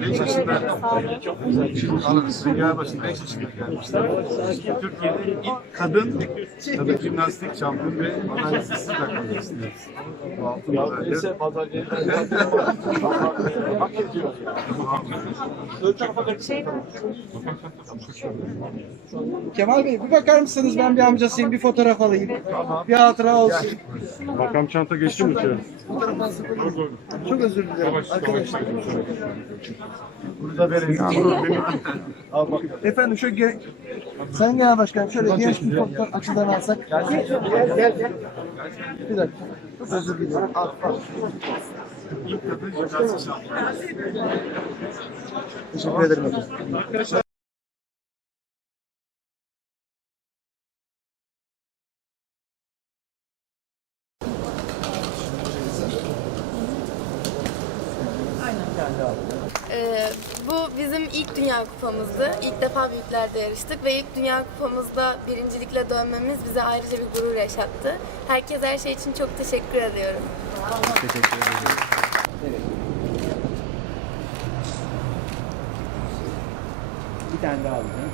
Beş yaşında alın sizin gelmesin. Beş yaşında gelmişler. Türkiye'de ilk kadın tabii jimnastik şampiyon ve analizsiz takımı istiyoruz. Bu altın madalya. Kemal Bey bir bakar mısınız? Ben bir amcasıyım. Bir fotoğraf alayım. Bir hatıra olsun. Makam çanta geçti mi ki? Çok özür dilerim arkadaşlar. Burada. Efendim şu ge- Sayın Genel Başkanım şöyle genç bir fotoğraf açıdan alsak. Gel gel gel. Bir dakika. Özür dilerim. Jimnastik şampiyonu. Teşekkür ederim efendim. Ee, bu bizim ilk Dünya Kupamızdı. İlk defa büyüklerde yarıştık ve ilk Dünya Kupamızda birincilikle dönmemiz bize ayrıca bir gurur yaşattı. Herkes her şey için çok teşekkür ediyorum. Bir tane daha alacağım.